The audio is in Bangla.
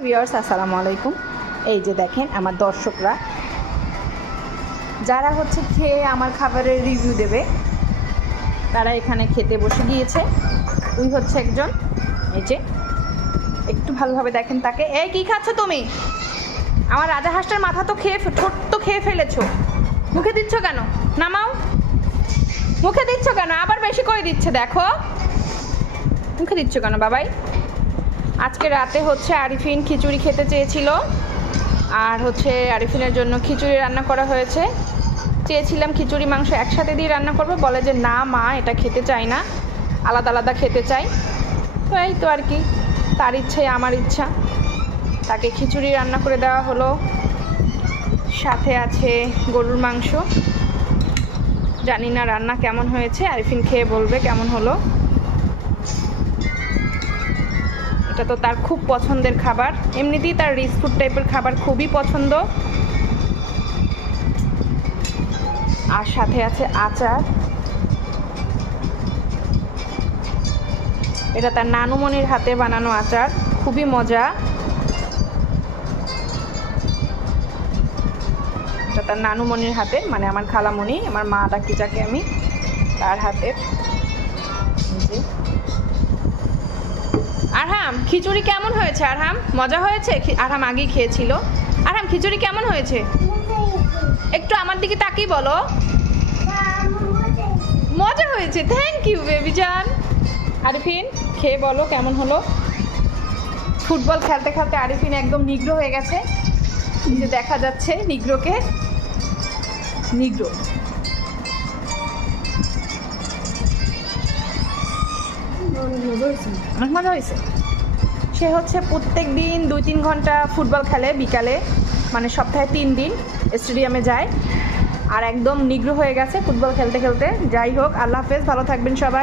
ভিউয়ার্স আসসালামু আলাইকুম। এই যে দেখেন আমার দর্শকরা যারা খেয়ে আমার খাবারের রিভিউ দেবে তারা এখানে খেতে বসে গিয়েছে। তুই একজন, এই যে একটু ভালোভাবে দেখেন তাকে। এই কি খাচ্ছ তুমি? আমার রাজা হাঁসটার মাথা তো ছোট্ট খেয়ে ফেলেছো, মুখে দিচ্ছ কেন? নামাও, মুখে দিচ্ছ কেন? আবার বেশি করে দিচ্ছে, দেখো মুখে দিচ্ছ কেন বাবাই? আজকে রাতে আরিফিন খিচুড়ি খেতে চেয়েছিল, আর আরিফিনের জন্য খিচুড়ি রান্না করা হয়েছে। চেয়েছিলাম খিচুড়ি মাংস একসাথে দিয়ে রান্না করবো, বলে যে না মা এটা খেতে চাই না, আলাদা আলাদা খেতে চাই। তো এই তো আর কি, তার ইচ্ছাই আমার ইচ্ছা, তাকে খিচুড়ি রান্না করে দেওয়া হলো। সাথে আছে গরুর মাংস। জানি না রান্না কেমন হয়েছে, আরিফিন খেয়ে বলবে কেমন হলো। এটা তো তার খুব পছন্দের খাবার, এমনিতেই তার রিচ ফুড টাইপের খাবার খুবই পছন্দ। আর সাথে আছে আচার, এটা তার নানুমণির হাতে বানানো আচার, খুবই মজা। এটা তার নানুমণির হাতে, মানে আমার খালামণি, আমার মা ডাকি যাকে আমি, তার হাতের। আরহাম খিচুড়ি কেমন হয়েছে? আরহাম মজা হয়েছে? আরহাম আগেই খেয়েছিল। আরহাম খিচুড়ি কেমন হয়েছে? একটু আমার দিকে তাকিয়ে বলো। মজা হয়েছে, থ্যাংক ইউ বেবি জান। আরিফিন খেয়ে বলো কেমন হলো। ফুটবল খেলতে খেলতে আরিফিন একদম নিগ্র হয়ে গেছে, যে দেখা যাচ্ছে নিগ্রোকে। নিগ্রো অনেক মজা হয়েছে। সে প্রত্যেক দিন 2-3 ঘন্টা ফুটবল খেলে বিকালে, মানে সপ্তাহে 3 দিন স্টেডিয়ামে যায়, আর একদম নিগ্র হয়ে গেছে ফুটবল খেলতে খেলতে। যাই হোক, আল্লাহ হাফেজ, ভালো থাকবেন সবাই।